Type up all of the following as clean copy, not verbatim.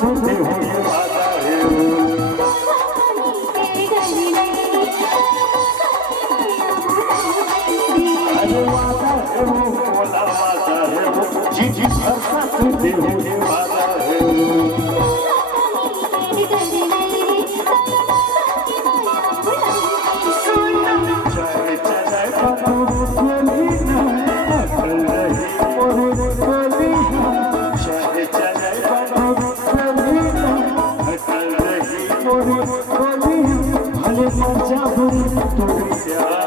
तुझे हुए वादा है अरे वादा है वो बोला वादा है वो जी भरसा तुझे हुए वादा है चाहे चले बनो बोली ना अकल रही मोरे बोली चाहे चले बनो बोली ना अकल रही मोरे बोली भले मजा हुई तोरे प्यार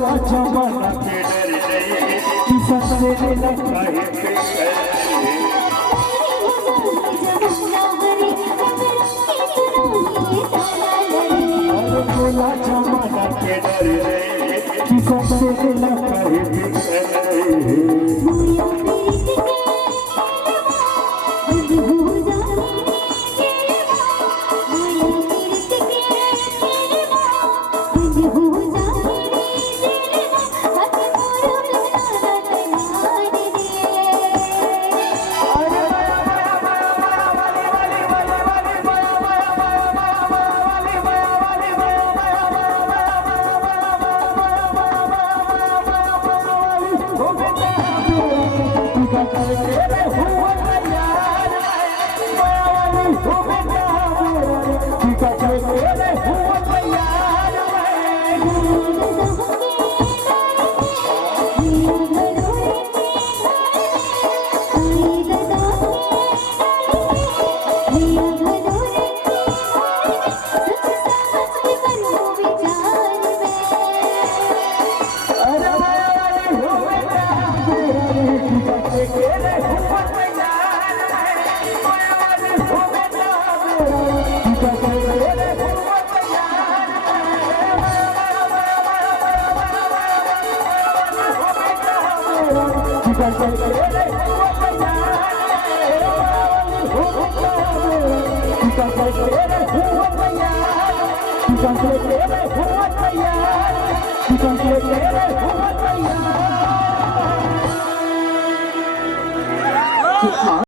में जमाना के डर नहीं किसा तेरे लगता है बोला जमाना के डर नहीं किसा तेरे लगता है